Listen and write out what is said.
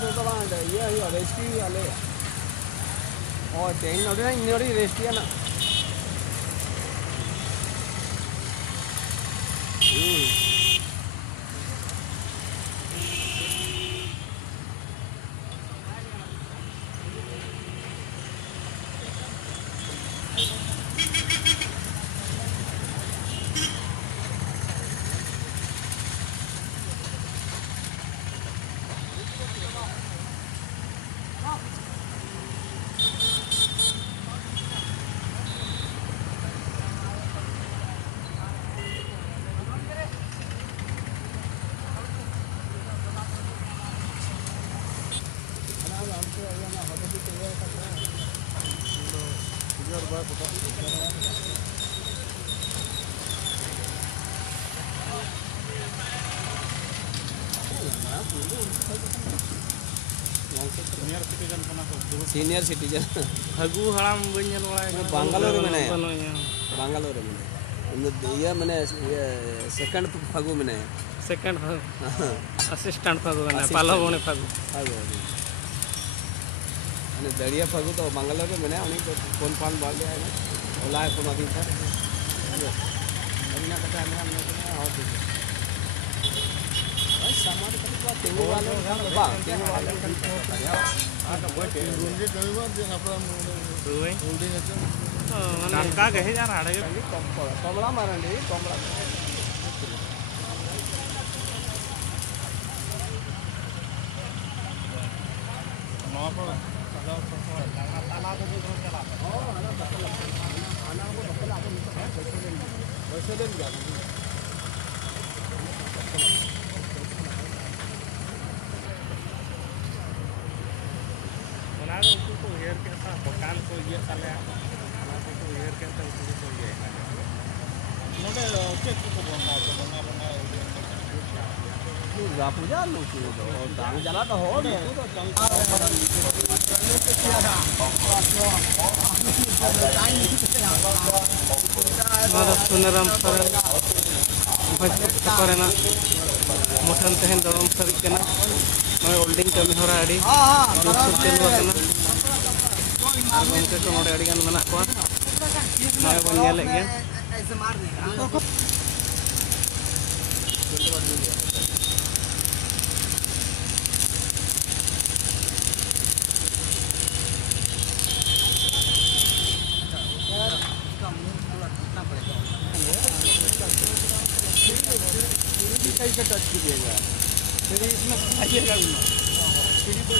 तो बांध ये रेस्टी वाले और तेल नोड़ी ना इन्होंने रेस्टी है ना सीनियर सिटीजन हगू हड़ाम बन बांगालोर में बांगालोर में ये मैंने सेकंड फागु में सेकंड असिस्टेंट फागु में पालो बने फागु मैंने दरिया फागु तो बांगालोर में उन्हीं को कौन पान बाल दिया है ओला को माफी था अभी ना कटा में हमने और सामान का तेंगु वाले बा तेंगु वाले का कहे जा रहा है कमला मारंडी कमला दुकान को ये साले हेयर के पूजा दान जला तो हो सुनराम सरन मुठन तहन दम सरिकना होल्डिंग कमी हरा अड़ी चलुआना को नोड़े अड़ी गान मना को नय बन नेले गया ऐसे मार देगा कैसे टच कीजिएगा फिर इसमें आइएगा